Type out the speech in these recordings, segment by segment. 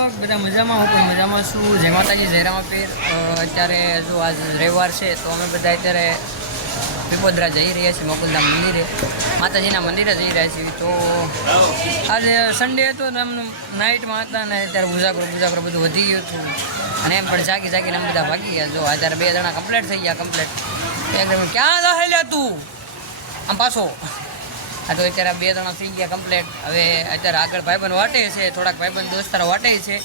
Vlog બધા મજામાં હું પણ મજામાં છું. જય માતાજી, જય રામાપીર. અત્યારે જો આજ રવિવાર છે તો અમે બધા અત્યારે પીપોદરા જઈ રહ્યા છીએ, મકુલધામ મંદિરે, માતાજીના મંદિરે જઈ રહ્યા છીએ. તો આજે સન્ડે હતો ને એમ નાઇટમાં હતા ને અત્યારે ઉજાગરો બધું વધી ગયું હતું અને એમ પણ જાગીને અમે બધા ભાગી ગયા. જો અત્યારે 2 જણા કમ્પ્લીટ થઈ ગયા. એકદમ ક્યાં જાય તું આમ પાછો આ તો અત્યારે 2 જણા થઈ ગયા કમ્પ્લીટ. હવે અત્યારે આગળ ભાઈબંધ વાટે છે, થોડાક ભાઈબંધ દોસ્તારો વાટે છે,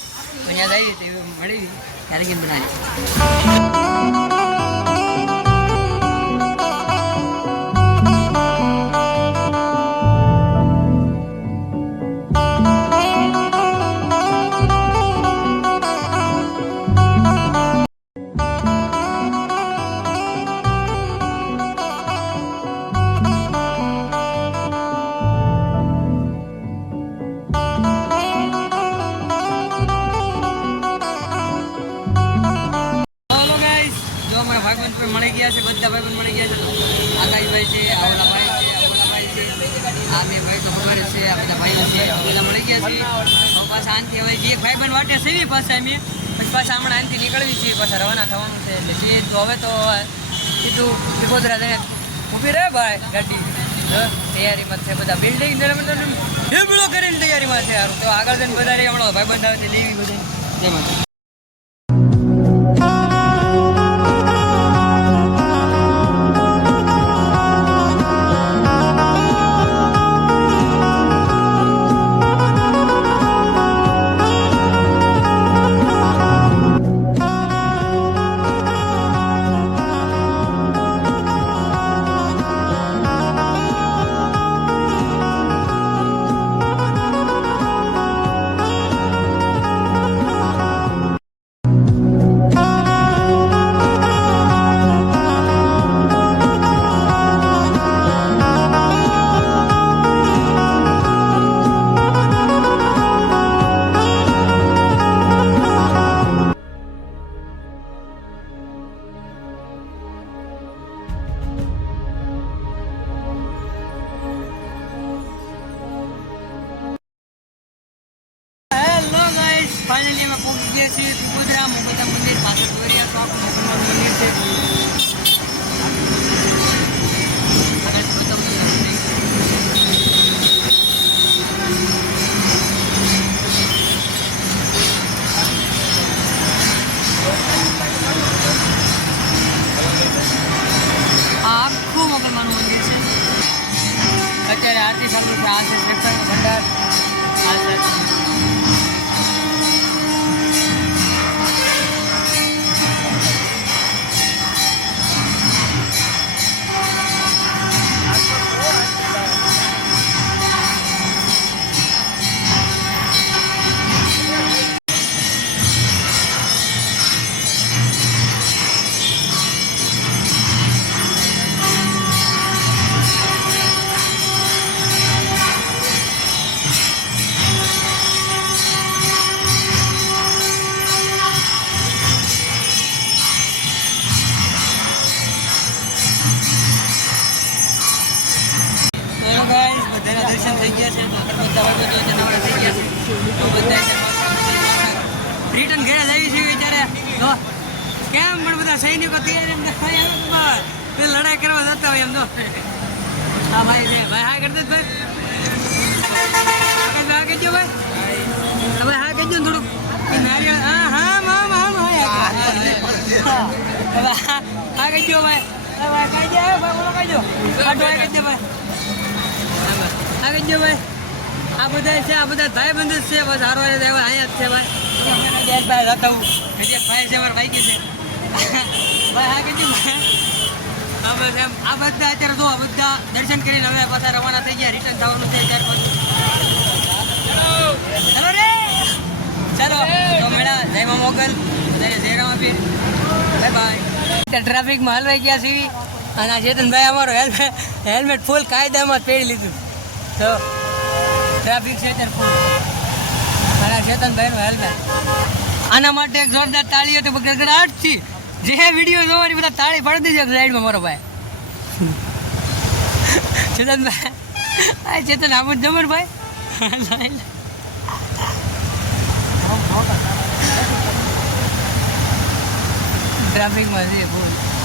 તો અહીંયા જઈએ તો મળી ત્યારે કેમ બનાવી. ભાઈબંધ મળી ગયા છે, બધા ભાઈબંધ મળી ગયા છે. આકાશભાઈ છે, આવલાભાઈ છે, આવલાભાઈ છે, આ 2 ભાઈ તો ખબર છે, આ બધા ભાઈઓ છે, બધા મળી ગયા છે. પાછા આનથી હવે જે ભાઈબંધ વાટે સેવી પાછા અમે પછી પાછા હમણાં આનથી નીકળવી છીએ, પાછા રવાના થવાનું છે. એટલે જે તો હવે તો સીધું પીપોદરા જઈને ઊભી રહે ભાઈ ગાડી તૈયારીમાં છે. બધા બિલ્ડિંગ ઢેબળો કરીને તૈયારીમાં છે. સારું તો આગળ જઈને બધા હમણાં ભાઈબંધ આવે લેવી બધું જેમાં फाइनली અમે પહોંચી ગયા છીએ પીપોદરા મોગલધામ મંદિર. પાછળ જોઈ રહ્યા છો આપણે મોગલધામ મંદિર છે. આખું મોગલમાનું મંદિર છે. અત્યારે આરતી ચાલુ છે. આ છે શ્રીફળ ભંડાર. આ છે દર્શન થઈ ગયા છે. તો બધા ભાઈબંધો નવરા થઈ ગયા છે. તો બધા રિટર્ન ઘરે જઈએ છીએ અત્યારે. તો કેમ પણ બધા સૈનિકો તૈયારી લડાઈ કરવા જતા હોય એમ. તો હા ભાઈ છે ભાઈ, હા કરતો ભાઈ, હા કહેજો ભાઈ, ભાઈ હા કહેજો થોડુંક નારિયેળ. હા હા મામ હા હા કહેજો ભાઈ, કહી દે ભાઈ, બોલો કહેજો કહેજો ભાઈ, આ કહેજો ભાઈ. આ બધા છે, આ બધા ભાઈબંધ જ છે. બસ હારો અહીંયા જ છે ભાઈ. ભાઈ જતા હું ભાઈ છે, મારા ભાઈ કે છે ભાઈ. હા કહેજો ભાઈ. આ બસ એમ આ બધા અત્યારે જો બધા દર્શન કરીને હવે પાછા રવાના થઈ ગયા. રિટર્ન થવાનું છે 4-5. ચાલો રે ચાલો તો મેળા જયમાં મોગલ, જય રામાપીર, બાય બાય. ટ્રાફિકમાં હલવાઈ ગયા છીએ અને આ ચેતનભાઈ અમારો હેલ્મેટ ફૂલ કાયદામાં પહેરી લીધું. તો ટ્રાફિક છે ત્યારે ફૂલ અને ચેતનભાઈનું હેલ્મેટ. આના માટે એક જોરદાર તાળીઓ તો ગડગડાટથી જે વિડીયો જોવાની બધા તાળી પાડી દેજો સાઈડમાં મારો ભાઈ. ચેતનભાઈ આ ચેતન આમ જ જમર ભાઈ. ટ્રાફિકમાં છે ફૂલ.